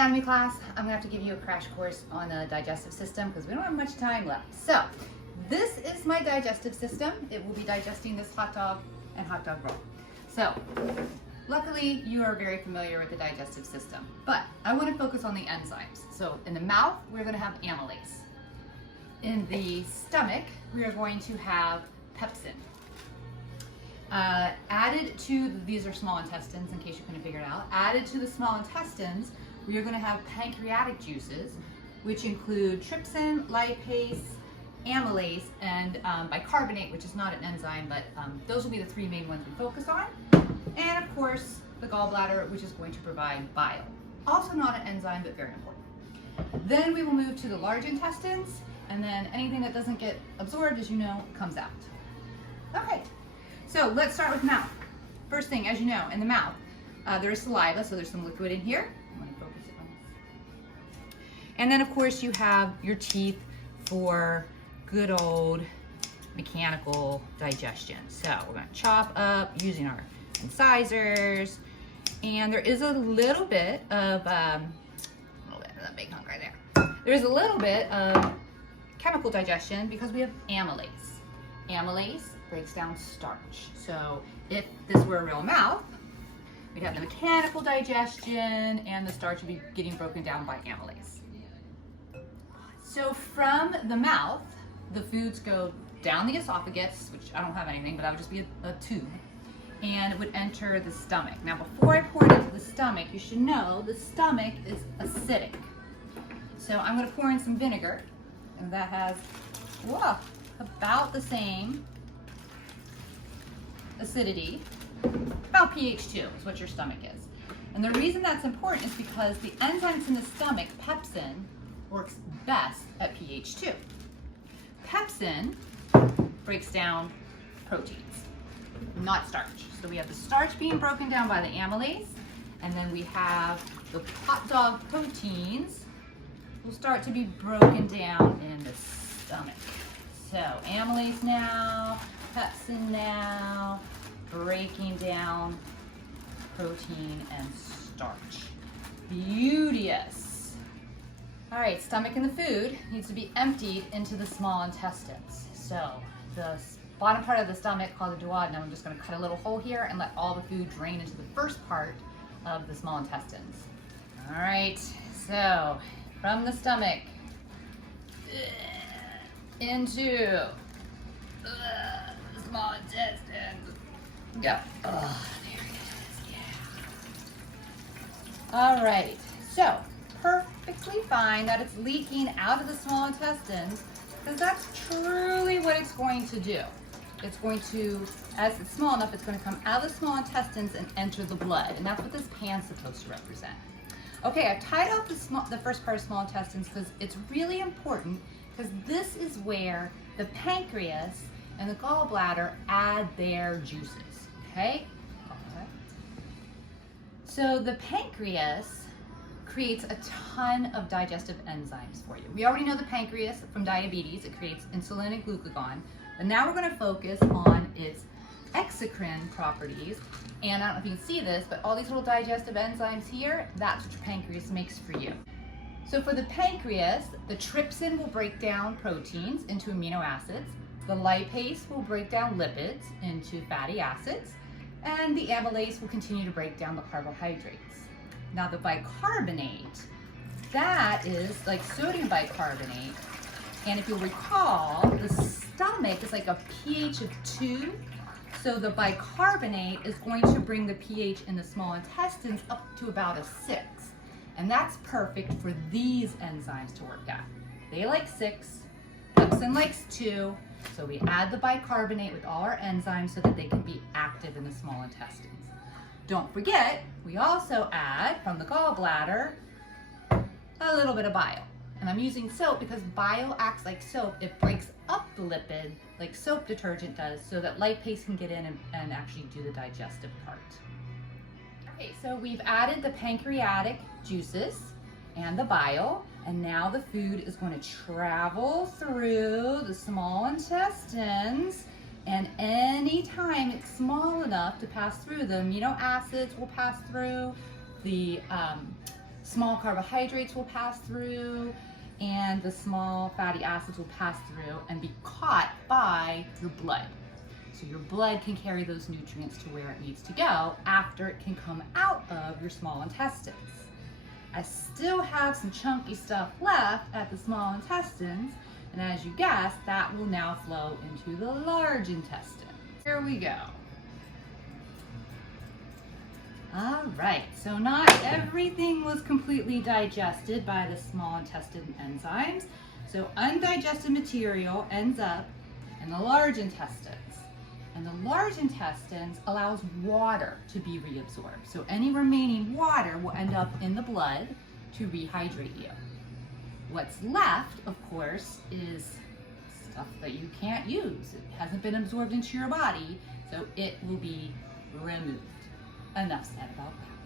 anatomy class, I'm gonna have to give you a crash course on the digestive system because we don't have much time left. So this is my digestive system. It will be digesting this hot dog and hot dog roll. So luckily you are very familiar with the digestive system, but I want to focus on the enzymes. So in the mouth, we're going to have amylase. In the stomach, we are going to have pepsin. Added to, these are small intestines in case you couldn't figure it out, added to the small intestines, we are going to have pancreatic juices, which include trypsin, lipase, amylase, and bicarbonate, which is not an enzyme, but those will be the three main ones we focus on. And of course, the gallbladder, which is going to provide bile. Also not an enzyme, but very important. Then we will move to the large intestines, and then anything that doesn't get absorbed, as you know, comes out. Okay, so let's start with mouth. First thing, as you know, in the mouth, there is saliva, so there's some liquid in here. I'm gonna focus it on this. And then of course you have your teeth for good old mechanical digestion. So we're gonna chop up using our incisors, and there is a little bit of, that big hunk right there. There's a little bit of chemical digestion because we have amylase. Amylase breaks down starch. So if this were a real mouth, we'd have the mechanical digestion and the starch would be getting broken down by amylase. So from the mouth, the foods go down the esophagus, which I don't have anything, but that would just be a tube, and it would enter the stomach. Now before I pour it into the stomach, you should know the stomach is acidic. So I'm going to pour in some vinegar, and that has, whoa, about the same acidity, about pH 2 is what your stomach is. And the reason that's important is because the enzymes in the stomach, pepsin, works best at pH 2. Pepsin breaks down proteins, not starch. So we have the starch being broken down by the amylase, and then we have the hot dog proteins will start to be broken down in the stomach. So amylase now, pepsin now, breaking down protein and starch. Beauteous. All right, stomach and the food needs to be emptied into the small intestines. So the bottom part of the stomach, called the duodenum, I'm just going to cut a little hole here and let all the food drain into the first part of the small intestines. All right, so from the stomach into the small intestines. Yep. Oh, there it is. Yeah. All right. So perfectly fine that it's leaking out of the small intestines, because that's truly what it's going to do. It's going to, as it's small enough, it's going to come out of the small intestines and enter the blood, and that's what this pan's supposed to represent. Okay, I've tied off the first part of small intestines because it's really important, because this is where the pancreas and the gallbladder add their juices, okay? All right. So the pancreas creates a ton of digestive enzymes for you. We already know the pancreas from diabetes. It creates insulin and glucagon, but now we're going to focus on its exocrine properties. And I don't know if you can see this, but all these little digestive enzymes here, that's what your pancreas makes for you. So for the pancreas, the trypsin will break down proteins into amino acids, the lipase will break down lipids into fatty acids, and the amylase will continue to break down the carbohydrates. Now the bicarbonate, that is like sodium bicarbonate, and if you'll recall, the stomach is like a pH of 2, so the bicarbonate is going to bring the pH in the small intestines up to about a 6. And that's perfect for these enzymes to work at. They like 6, pepsin likes 2, so we add the bicarbonate with all our enzymes so that they can be active in the small intestines. Don't forget, we also add, from the gallbladder, a little bit of bile. And I'm using soap because bile acts like soap. It breaks up the lipid like soap detergent does, so that lipase can get in and actually do the digestive part. Okay, so we've added the pancreatic juices and the bile, and now the food is going to travel through the small intestines, and anytime it's small enough to pass through, the amino acids will pass through, the small carbohydrates will pass through, and the small fatty acids will pass through and be caught by your blood. So your blood can carry those nutrients to where it needs to go after it can come out of your small intestines. I still have some chunky stuff left at the small intestines, and as you guessed, that will now flow into the large intestine. Here we go. All right, so not everything was completely digested by the small intestine enzymes. So undigested material ends up in the large intestines. And the large intestines allows water to be reabsorbed. So any remaining water will end up in the blood to rehydrate you. What's left, of course, is stuff that you can't use. It hasn't been absorbed into your body, so it will be removed. Enough said about that.